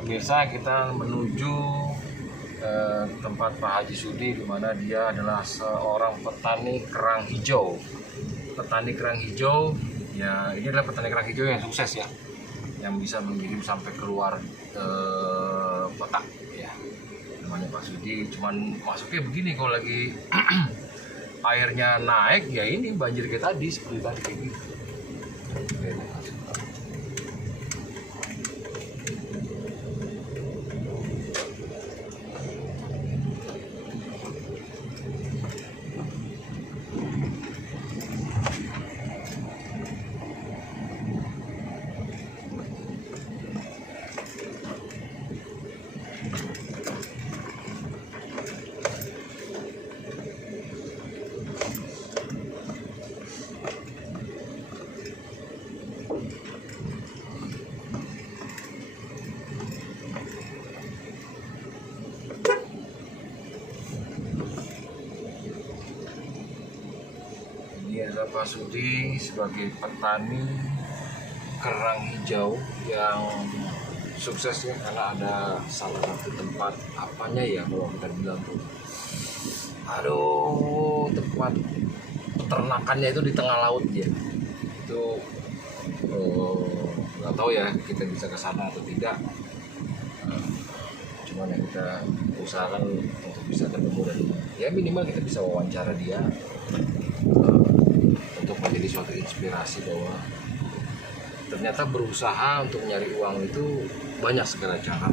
Pemirsa, kita menuju tempat Pak Haji Sudi, di mana dia adalah seorang petani kerang hijau. Petani kerang hijau, ya ini adalah petani kerang hijau yang sukses ya, yang bisa mengirim sampai keluar kota ya. Namanya Pak Sudi. Cuman masuknya begini, kalau lagi airnya naik ya ini banjir kayak tadi, seperti tadi kayak gitu. Ini adalah Pak Sudi sebagai petani kerang hijau yang sukses ya, karena ada salah satu tempat apanya ya kalau kita bilang tuh, tempat peternakannya itu di tengah laut ya. Itu nggak tahu ya kita bisa ke sana atau tidak. Cuman yang kita usahakan untuk bisa ketemu dan ya minimal kita bisa wawancara dia, untuk menjadi suatu inspirasi bahwa ternyata berusaha untuk nyari uang itu banyak segala cara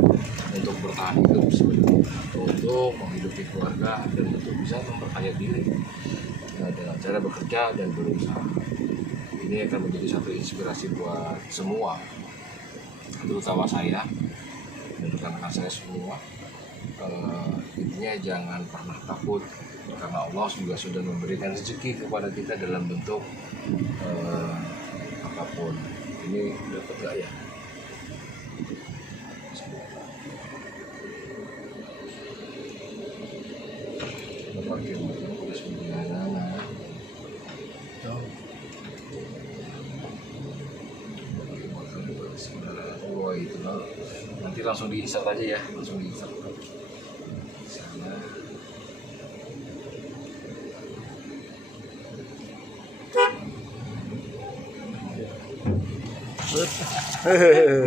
untuk bertahan hidup sebenarnya, untuk menghidupi keluarga dan untuk bisa memperkaya diri dengan cara bekerja dan berusaha. Ini akan menjadi satu inspirasi buat semua, terutama saya dan rekan-rekan saya semua. Intinya jangan pernah takut, karena Allah juga sudah memberikan rezeki kepada kita dalam bentuk apapun. Ini dapat gak ya? Parkir oh itu nanti langsung di-insert aja ya, langsung di-insert sana.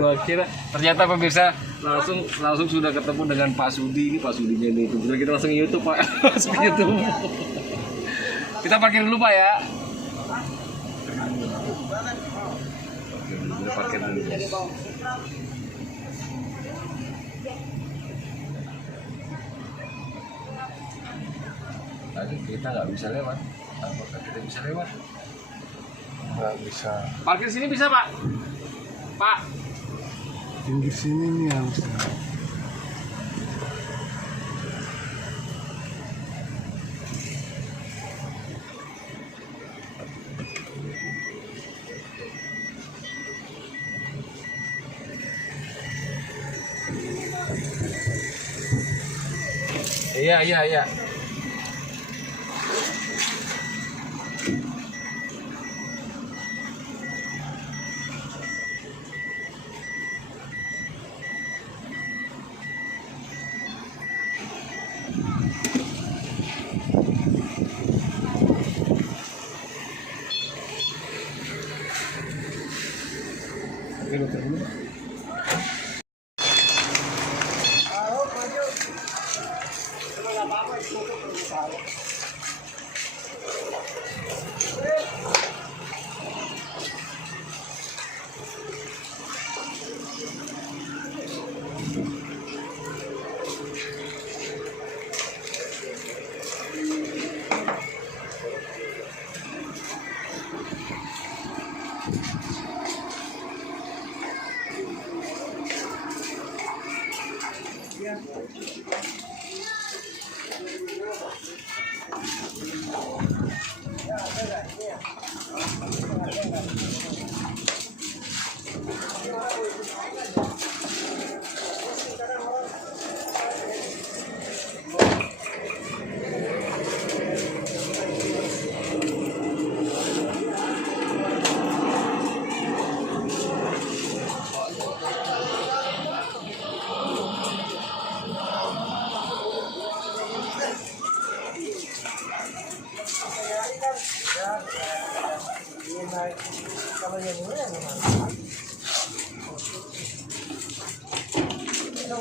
Gua kira ternyata pemirsa langsung sudah ketemu dengan Pak Sudi. Ini Pak Sudinya ini, kita langsung YouTube Pak. Langsung YouTube. Kita parkir dulu Pak ya. Kita parkir dulu guys. Tadi kita nggak bisa lewat. Apakah kita bisa lewat? Nggak bisa. Parkir sini bisa Pak. Pak. Pinggir sini nih yang Iya. Oke, dokter dulu. Oh,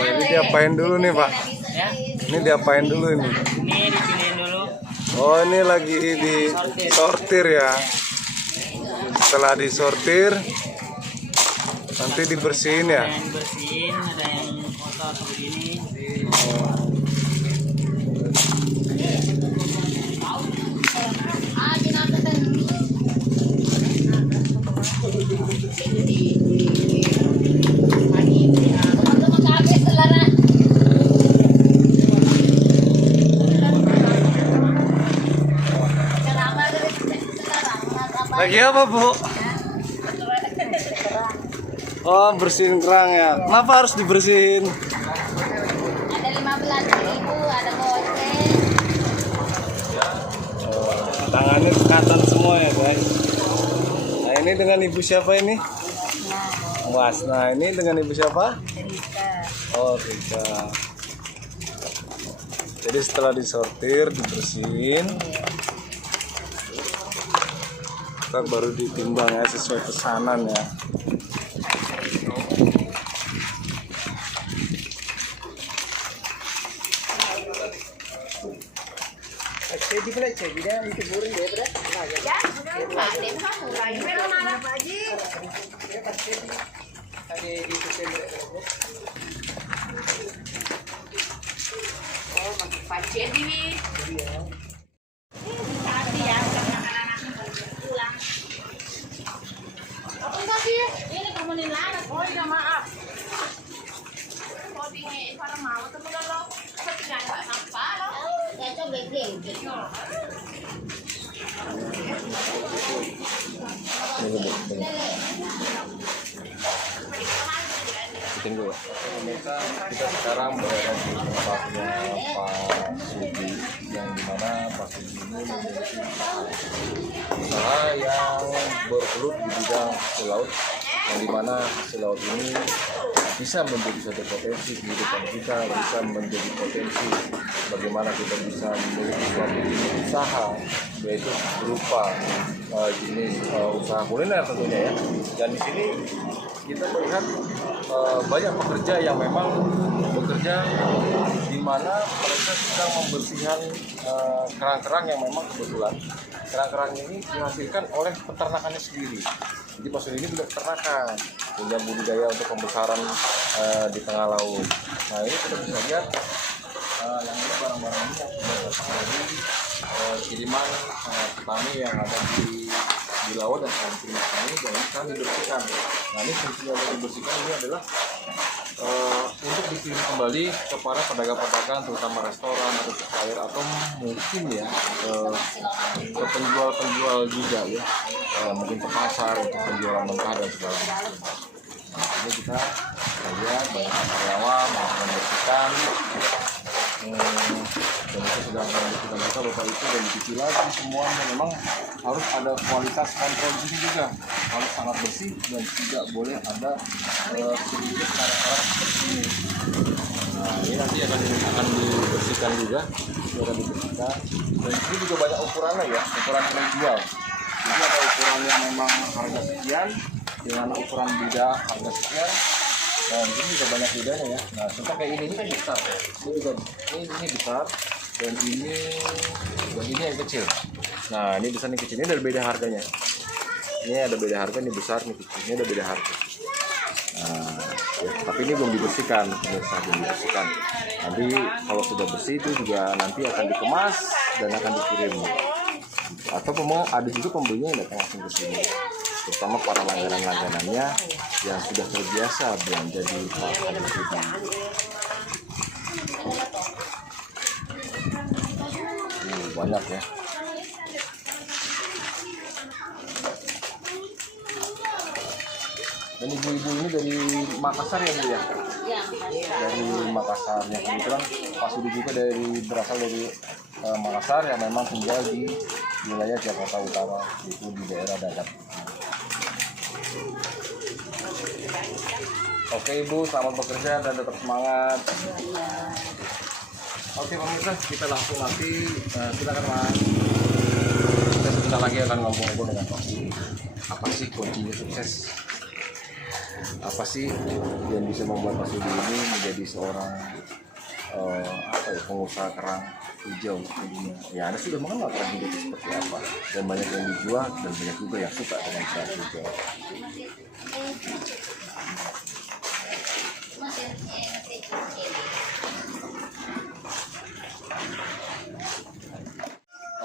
ini diapain dulu nih, Pak? Ya, Ini diapain dulu ini? ini dipilihin dulu. Oh, ini lagi disortir ya. Setelah disortir, nanti dibersihin ya. Ada yang bersihin, ada yang kotor begini. Lagi apa, Bu? Oh, bersihin kerang ya. Kenapa harus dibersihin? Ada 15.000, ada goceng. Tangannya sekatan semua ya, guys. Nah, ini dengan ibu siapa ini? Was. Nah, ini dengan ibu siapa? Oh, Rika. Jadi setelah disortir, dibersihin, kita baru ditimbang ya sesuai pesanan ya. Ini temenin Lara. Oh iya maaf. Mau dingin, para mau temen lo. Ketinggalan nggak nampak lo. Ya coba gede. Tunggu ya. Kita sekarang berada di tempatnya Pak Sudi, yang dimana Pak Sudi ini memiliki usaha yang bergelut di bidang hasil laut, yang dimana hasil laut ini bisa menjadi satu potensi kehidupan kita, bisa menjadi potensi bagaimana kita bisa memiliki suatu jenis usaha, yaitu berupa jenis usaha kuliner tentunya ya. Dan di sini kita melihat banyak pekerja yang memang bekerja di mana mereka sedang membersihkan kerang-kerang yang memang kebetulan kerang-kerang ini dihasilkan oleh peternakannya sendiri. Jadi Pak Sudi ini punya peternakan, punya budidaya untuk pembesaran di tengah laut. Nah ini kita bisa lihat yang ini barang-barang ini yang sudah datang dari kiriman petani yang ada di laut dan samping ini, dan ini sekarang dibersihkan. Nah ini fungsinya untuk dibersihkan ini adalah untuk dikirim kembali kepada pedagang-pedagang, terutama restoran atau supplier, atau mungkin ya ke penjual-penjual juga ya, mungkin ke pasar untuk penjualan mentah dan segala macam. Nah, ini kita lihat banyak karyawan yang membersihkan. Dan itu sudah membersihkan mereka bapak itu, dan dicuci lagi semuanya. Memang harus ada kualitas kontrol di sini juga, harus sangat bersih dan tidak boleh ada sedikit karang-karang seperti ini. Nah ini nanti akan dibersihkan juga, akan dibersihkan. Dan ini juga banyak ukurannya ya, ukuran yang dijual. Jadi ada ukuran yang memang harga sekian, dengan ukuran beda harga sekian. Dan ini juga banyak bedanya ya. Nah, contoh kayak ini kan besar. Ini juga ini besar, dan ini yang kecil. Nah, ini besar, ini kecil. Ini ada beda harganya. Ini ada beda harga, ini besar, ini kecil. Ini ada beda harga. Nah, ya, tapi ini belum dibersihkan, belum dibersihkan. Nanti kalau sudah bersih itu juga nanti akan dikemas dan akan dikirim. Atau ada juga pembelinya yang datang langsung ke sini, terutama para langganan-langganannya yang sudah terbiasa belanja di pasar Sudi. Banyak ya. Dan ibu-ibu ini dari Makassar ya Bu ya? Iya, Dari Makassar. Yang kebetulan Pak Sudi juga berasal dari Makassar yang memang tinggal di wilayah Jakarta Utara, itu di daerah Dadap. Oke Ibu, selamat bekerja dan tetap semangat. Oke pemirsa, kita langsung nanti silakan Mas. Kita sebentar lagi akan ngobrol-ngobrol dengan Pak Sudi. Apa sih kuncinya sukses? Apa sih yang bisa membuat Pak Sudi ini menjadi seorang pengusaha kerang hijau di dunia? Ya Anda sudah mengenal kerang hijau itu seperti apa, dan banyak yang dijual dan banyak juga yang suka dengan kerang hijau.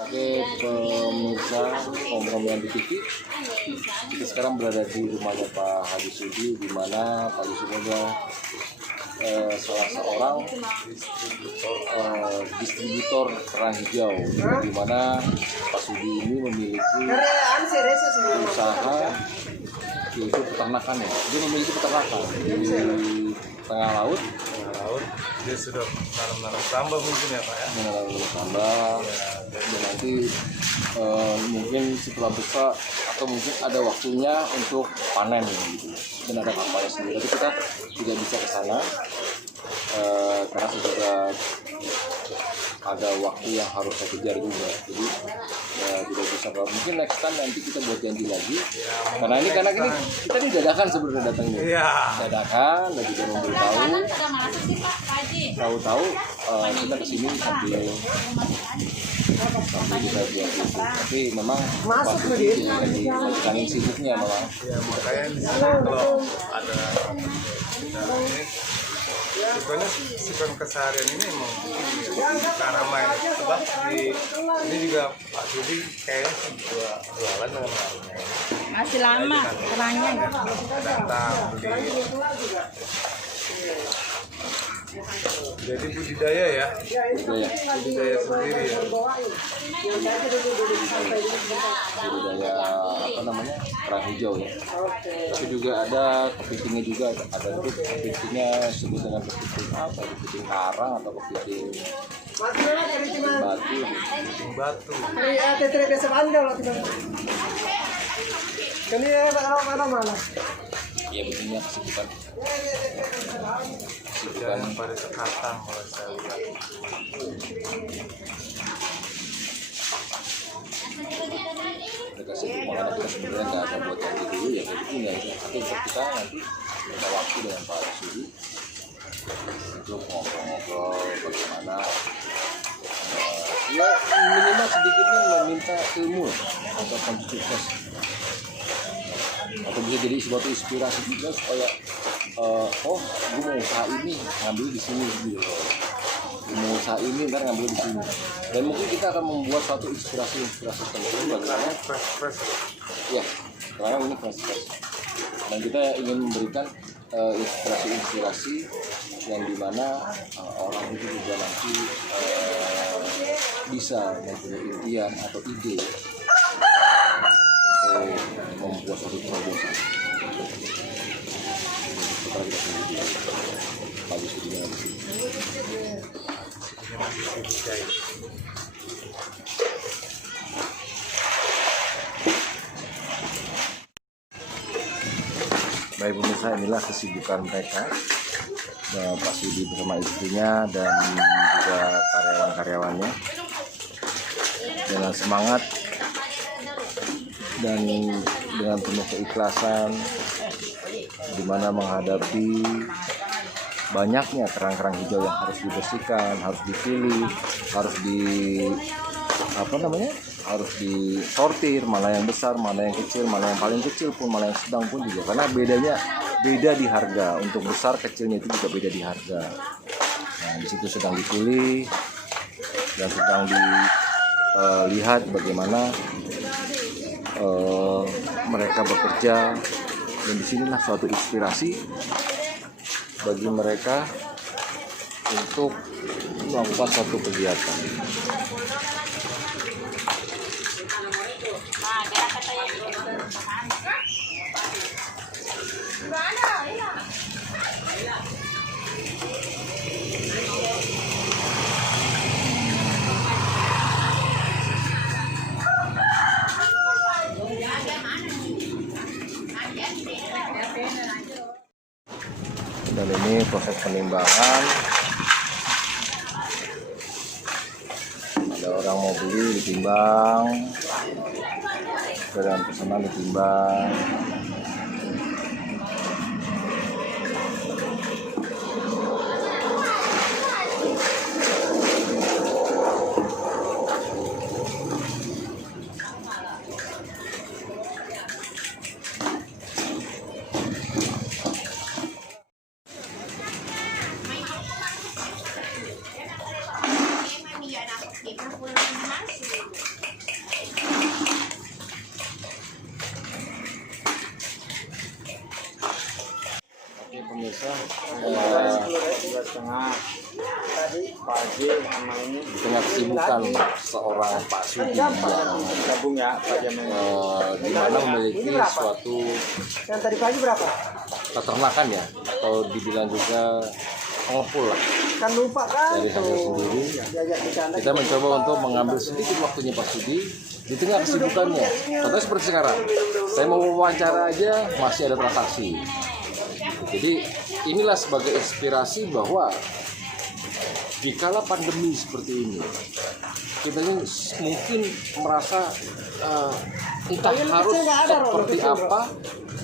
Oke pemirsa Ngobrol di TV, kita sekarang berada di rumahnya Pak Haji Sudi, di mana Pak Haji Sudi adalah salah seorang distributor kerang hijau, di mana Pak Sudi ini memiliki usaha yaitu peternakan ya. Dia memiliki peternakan di tengah laut. Dia sudah nanam tambah mungkin ya Pak ya. Menanam tambah dan nanti mungkin setelah besar atau mungkin ada waktunya untuk panen gitu. Dan ada kapalnya sendiri. Tapi kita tidak bisa ke sana karena sudah ada waktu yang harus saya kejar juga. Jadi tidak bisa. Mungkin next time nanti kita buat janji lagi. Karena ini kita ini dadakan sebenarnya datangnya. Iya. Dadakan dan juga memberitahu. Sudah malas sih Pak Haji. Tahu-tahu kita kesini sambil kita buat itu. Tapi memang pasti lagi kangen sibuknya memang. Ya makanya di sini kalau ada ini pokoknya sifat keseharian ini emang kita ramai. Sebab ini juga Pak Sudi kayaknya jualan dengan warungnya ini. Masih lama kerangnya. Datang beli. Jadi budidaya ya, budidaya sendiri ya. Budidaya apa namanya, kerang hijau ya. Tapi juga ada kepitingnya juga, ada itu kepitingnya disebut dengan kepiting apa? Kepiting karang atau kepiting batu. Kepiting batu. Ya begini kesibukan. Jangan pada sekatan kalau saya lihat. Mereka sibuk, makanya kita sebenarnya nggak ada buat janji dulu ya kayak gitu ya. Tapi untuk kita nanti ada waktu dengan Pak Sudi untuk ngobrol-ngobrol bagaimana ya minimal sedikitnya meminta ilmu atau kunci sukses, atau bisa jadi suatu inspirasi juga supaya gue mau usaha ini ngambil di sini gitu, gue mau usaha ini ntar ngambil di sini, dan mungkin kita akan membuat suatu inspirasi tersebut bagaimana Fresh. ya sekarang ini fresh, dan kita ingin memberikan inspirasi yang dimana orang itu juga nanti bisa mempunyai impian atau ide untuk membuat suatu terobosan. Setelah kita tunggu di pagi sudinya di sini. Ini masih sibuk jahit. Baik pemirsa, inilah kesibukan mereka, Pak Sudi bersama istrinya dan juga karyawan-karyawannya dengan semangat dan dengan penuh keikhlasan, di mana menghadapi banyaknya kerang-kerang hijau yang harus dibersihkan, harus dipilih, harus harus disortir, mana yang besar, mana yang kecil, mana yang paling kecil pun, mana yang sedang pun juga, karena beda di harga. Untuk besar kecilnya itu juga beda di harga. Nah, di situ sedang dipilih dan sedang dilihat bagaimana mereka bekerja, dan disinilah suatu inspirasi bagi mereka untuk melakukan suatu kegiatan. Dan ini proses penimbangan. Ada orang mau beli ditimbang, dan pesanan ditimbang. Oke pemirsa, di tengah kesibukan seorang Pak Sudi yang di mana memiliki suatu peternakan ya, atau dibilang juga pengepul lah dari hasil sendiri. Kita mencoba untuk mengambil sedikit waktunya Pak Sudi di tengah kesibukannya. Contohnya seperti sekarang, saya mau wawancara aja masih ada transaksi. Jadi inilah sebagai inspirasi bahwa dikala pandemi seperti ini, kita ini mungkin merasa entah harus seperti apa,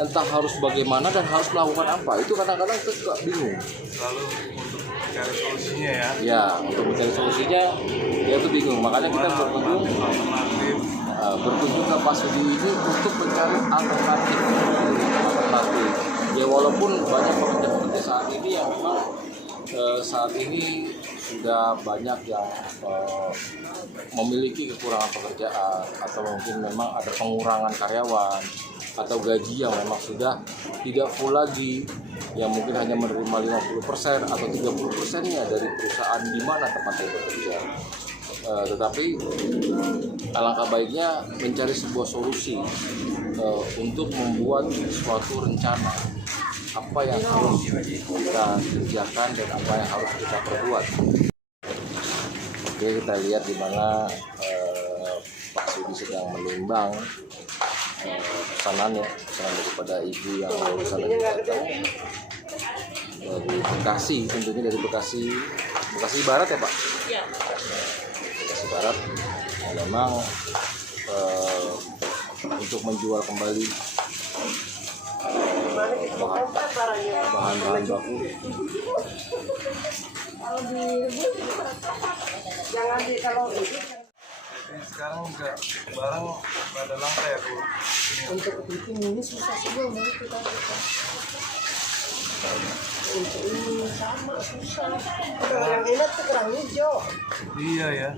entah harus bagaimana, dan harus melakukan apa. Itu kadang-kadang kita juga bingung. Lalu untuk mencari solusinya ya. Ya, untuk mencari solusinya, dia tuh bingung. Makanya kita berkunjung ke Pak Sudi ini untuk mencari alternatif. Ya walaupun banyak pekerja-pekerja saat ini yang memang saat ini sudah banyak yang memiliki kekurangan pekerjaan, atau mungkin memang ada pengurangan karyawan, atau gaji yang memang sudah tidak full lagi, yang mungkin hanya menerima 50% atau 30%-nya dari perusahaan di mana tempatnya bekerja. Tetapi alangkah baiknya mencari sebuah solusi untuk membuat suatu rencana apa yang harus kita kerjakan dan apa yang harus kita perbuat. Oke, kita lihat di mana Pak Sudi sedang menimbang pesanan daripada ibu yang barusan datang dari Bekasi, tentunya dari Bekasi Barat ya Pak? Iya. Bekasi Barat. Nah, memang untuk menjual kembali bahan-bahan baku. Sekarang juga barang pada langka ya Bu. Untuk kepiting ini susah juga menurut kita. Untuk ini sama susah. Yang enak tuh kerang hijau. Iya ya.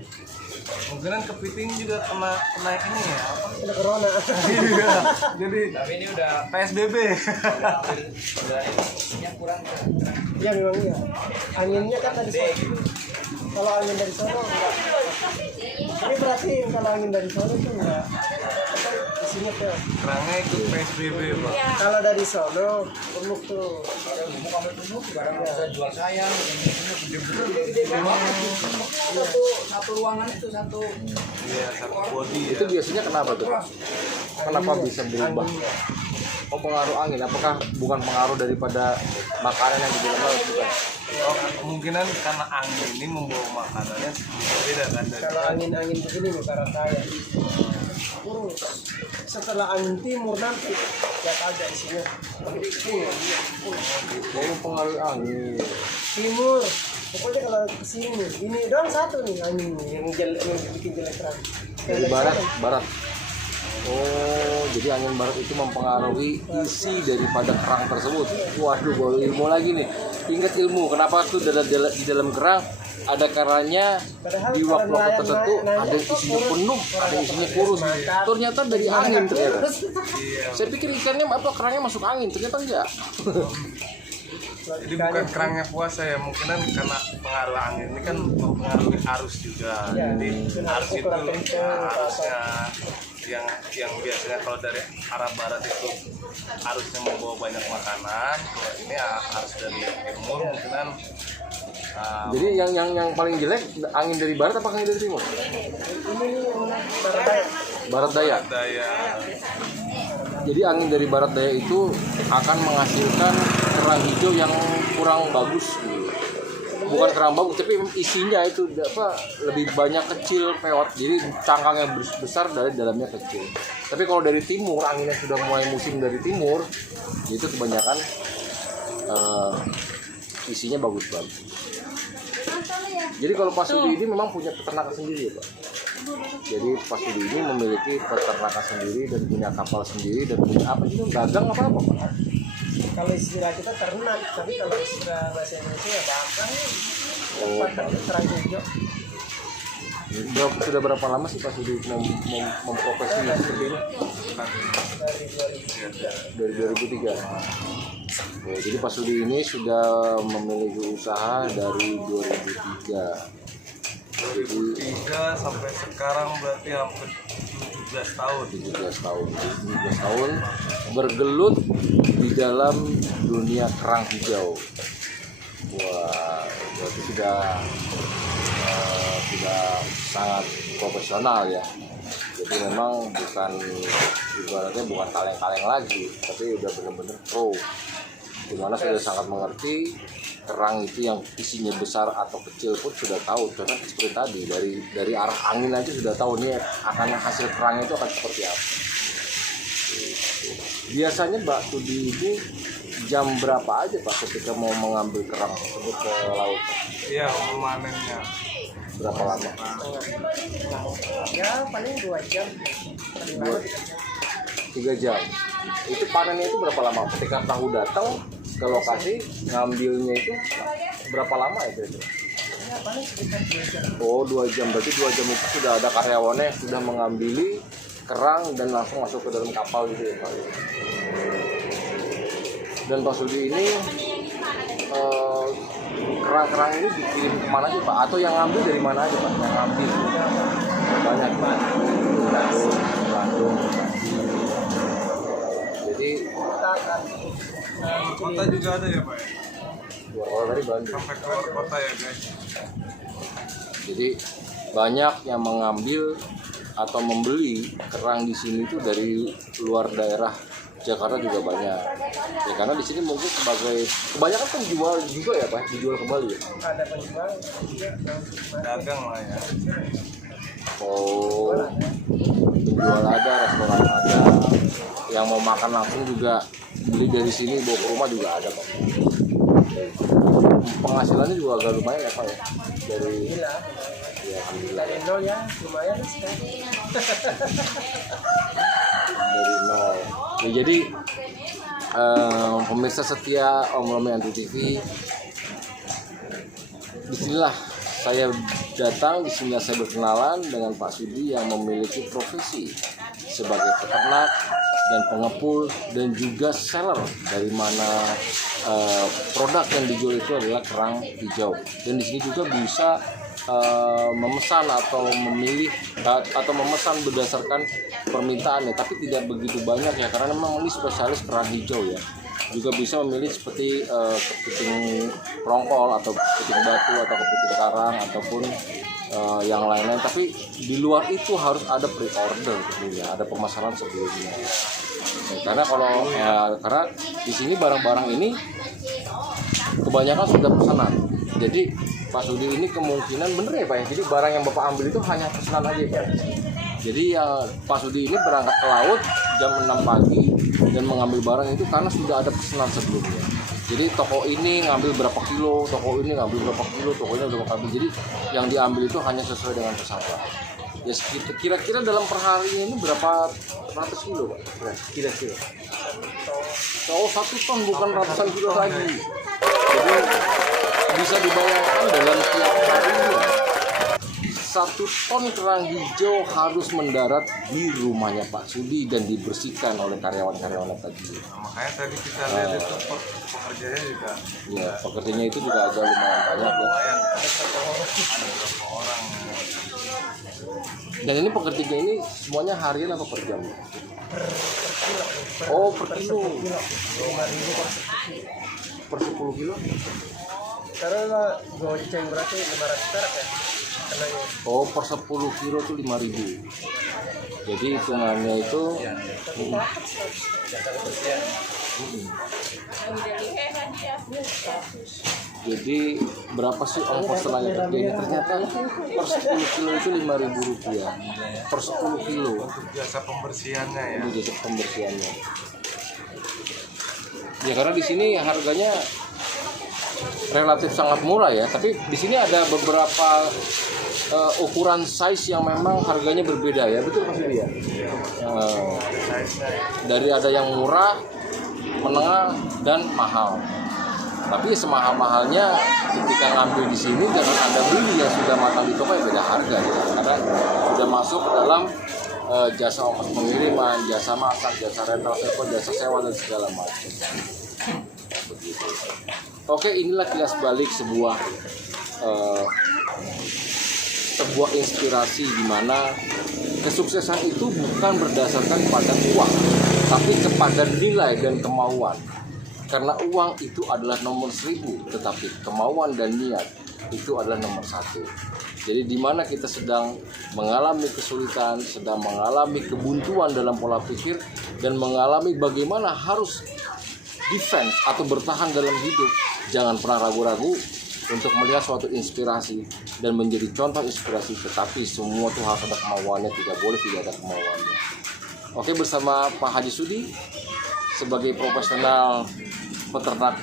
Mungkin kepiting juga kena ini ya. Ada corona. Iya. Jadi Tapi ini udah PSBB. yang kurang. Ya memang iya. Anginnya kan dari sono. Kalau angin dari sono enggak. Ini berarti kalau angin dari sono itu enggak. Isinya tuh. Kerangnya ikut PSBB Pak. Kalau dari sono gemuk tuh. Bisa jual sayang. Satu ruangan itu satu. Iya, satu body ya. Itu biasanya kenapa tuh Pak? Kenapa bisa berubah? Oh, pengaruh angin. Apakah bukan pengaruh daripada makanan yang di dalam bukan? Oh, kemungkinan karena angin ini membawa makanannya beda kan dari Kalau angin-angin begini nih cara saya. Kurus. Setelah angin timur nanti lihat aja isinya. Oh, pengaruh angin. Timur. Pokoknya kalau kesini ini doang satu nih angin yang bikin jelek kerang. Dari barat. Oh, jadi angin barat itu mempengaruhi isi daripada kerang tersebut. Waduh, baru ilmu lagi nih. Ingat ilmu, kenapa tuh di dalam kerang ada karanya di waktu-waktu tertentu ada isinya penuh, ada isinya kurus. Ternyata dari angin ternyata. Saya pikir ikannya kerangnya masuk angin, ternyata enggak. Jadi bukan kerangnya puasa ya, mungkin karena pengaruh angin ini kan mempengaruhi arus juga. Jadi arus itu arusnya yang biasanya kalau dari arah barat itu arusnya membawa banyak makanan, kalau ini arus dari timur mungkin. Jadi yang paling jelek angin dari barat apa angin dari timur? Ini barat daya. Barat daya. Daya Jadi angin dari barat daya itu akan menghasilkan kerang hijau yang kurang bagus. Bukan kerang bagus, tapi isinya itu lebih banyak kecil peot. Jadi cangkangnya besar, dari dalamnya kecil. Tapi kalau dari timur, anginnya sudah mulai musim dari timur, itu kebanyakan isinya bagus-bagus. Jadi kalau Pak Sudi ini memang punya peternakan sendiri ya Pak. Jadi Pak Sudi ini memiliki peternakan sendiri dan punya kapal sendiri dan punya apa itu dagang apa Pak? Kalau istilah kita ternak, tapi kalau istilah bahasa Indonesia ya bakang. Kerang hijau. Sudah berapa lama sih Pak Sudi memprofesi seperti ini? Dari 2003. Oh, jadi Pak Sudi ini sudah memiliki usaha dari 2003. Jadi 3 sampai sekarang berarti hampir 17 tahun. 17 tahun bergelut di dalam dunia kerang hijau. Wah, berarti sudah sangat profesional ya. Jadi memang ibaratnya bukan kaleng-kaleng lagi, tapi udah benar-benar pro. Dimana sudah sangat mengerti kerang itu yang isinya besar atau kecil pun sudah tahu. Karena seperti tadi dari arah angin aja sudah tahu nih akan hasil kerangnya itu akan seperti apa. Biasanya Mbak Sudi ini jam berapa aja Pak ketika mau mengambil kerang tersebut ke laut? Iya, memanennya. Berapa lama? Ya paling 2 jam. 3 jam. Itu panennya itu berapa lama? Ketika tahu datang ke lokasi ngambilnya itu berapa lama ya itu? Ya paling sekitar 2 jam. Oh 2 jam, berarti 2 jam itu sudah ada karyawannya yang sudah mengambil kerang dan langsung masuk ke dalam kapal gitu ya Pak. Dan Pak Sudi ini kerang-kerang ini dikirim kemana sih Pak? Atau yang ngambil dari mana aja Pak? Yang ngambil banyak Pak. Bandung. Jadi Kota juga ada ya Pak? luar kota dari Bandung. Sampai keluar kota ya guys. Jadi banyak yang mengambil atau membeli kerang di sini tuh dari luar daerah Jakarta juga banyak. Ya karena di sini mungkin sebagai kebanyakan penjual juga ya Pak, dijual kembali ya. Ada penjual juga. Dagang lah ya. Oh, penjual ada, restoran ada. Yang mau makan langsung juga beli dari sini bawa ke rumah juga ada Pak. Penghasilannya juga agak lumayan ya Pak ya. Dari ya alhamdulillah Dari nol ya lumayan sekali. dari nol. Ya, jadi pemirsa setia Om Romi Antv TV, disinilah saya datang, disinilah saya berkenalan dengan Pak Sudi yang memiliki profesi sebagai peternak dan pengepul dan juga seller, dari mana produk yang dijual itu adalah kerang hijau. Dan di sini juga bisa memesan atau memilih atau memesan berdasarkan permintaannya, tapi tidak begitu banyak ya karena memang ini spesialis kerang hijau ya. Juga bisa memilih seperti kepiting rongkol atau kepiting batu atau kepiting karang ataupun yang lain-lain, tapi di luar itu harus ada pre-order tentunya, ada pemesanan sebelumnya. Karena karena di sini barang-barang ini kebanyakan sudah pesanan. Jadi Pak Sudi ini kemungkinan bener ya Pak ya. Jadi barang yang Bapak ambil itu hanya pesanan aja Pak. Jadi ya Pak Sudi ini berangkat ke laut jam 6 pagi dan mengambil barang itu karena sudah ada pesanan sebelumnya. Jadi toko ini ngambil berapa kilo, toko ini ngambil berapa kilo, toko ini berapa kilo. Jadi yang diambil itu hanya sesuai dengan pesanan. Ya kira-kira dalam perharinya ini berapa ratus kilo Pak? Kira-kira. Oh 1 ton bukan ratusan kilo lagi. Jadi bisa dibayangkan dalam tiap harinya 1 ton kerang hijau harus mendarat di rumahnya Pak Sudi dan dibersihkan oleh karyawan-karyawan tadi. Makanya tadi kita lihat itu pekerjanya juga. Ya, pekerjanya itu juga agak lumayan banyak ya. Lumayan. Ada berapa orang? Dan ini pekerjanya ini semuanya harian apa per jam? Oh, per kilo. Per 10 kilo? Karena goceng berarti 500 perak ya. Oh, per 10 kilo tuh 5.000. Jadi hitungannya itu jadi berapa sih ongkos tenaga kerjanya? Ternyata per 10 kilo itu 5.000 rupiah. Per 10 kilo Untuk jasa pembersihannya ya. itu jasa pembersihannya. Ya karena di sini harganya relatif sangat murah ya, tapi di sini ada beberapa ukuran size yang memang harganya berbeda ya, betul Mas Yudi ya? Dari ada yang murah, menengah, dan mahal. Tapi semahal-mahalnya ketika ngambil di sini jangan Anda beli yang sudah matang di toko ya beda harga ya, karena sudah masuk ke dalam jasa ongkos pengiriman, jasa masak, jasa rental sewa, jasa sewa dan segala macam. Begitu. Oke, inilah kilas balik sebuah inspirasi di mana kesuksesan itu bukan berdasarkan pada uang, tapi kepada nilai dan kemauan. Karena uang itu adalah nomor 1000, tetapi kemauan dan niat itu adalah nomor 1. Jadi di mana kita sedang mengalami kesulitan, sedang mengalami kebuntuan dalam pola pikir, dan mengalami bagaimana harus defense atau bertahan dalam hidup, jangan pernah ragu-ragu untuk melihat suatu inspirasi dan menjadi contoh inspirasi. Tetapi semua tuh harus ada kemauannya, tidak boleh tidak ada kemauannya. Oke, bersama Pak Haji Sudi sebagai profesional peternak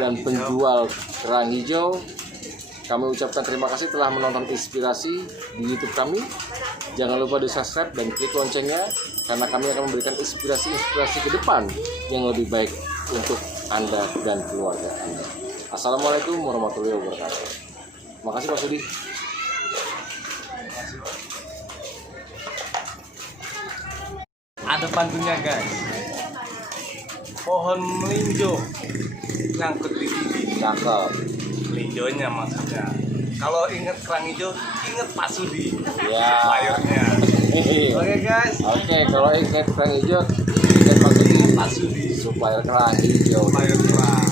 dan penjual kerang hijau, kami ucapkan terima kasih telah menonton inspirasi di YouTube kami. Jangan lupa di subscribe dan klik loncengnya, karena kami akan memberikan inspirasi-inspirasi ke depan yang lebih baik untuk Anda dan keluarga Anda. Assalamualaikum warahmatullahi wabarakatuh. Makasih Pak Sudi. Ada pantunya guys. Pohon melinjo nyangkut di gigi. Cakep. Melinjonya maksudnya. Kalau inget kerang hijau, inget Pak Sudi. Ya. Layarnya. Oke guys. Oke, kalau ingat kerang hijau, ingat Pak Sudi. Pak Sudi. Supaya kerang hijau. Layar kerang.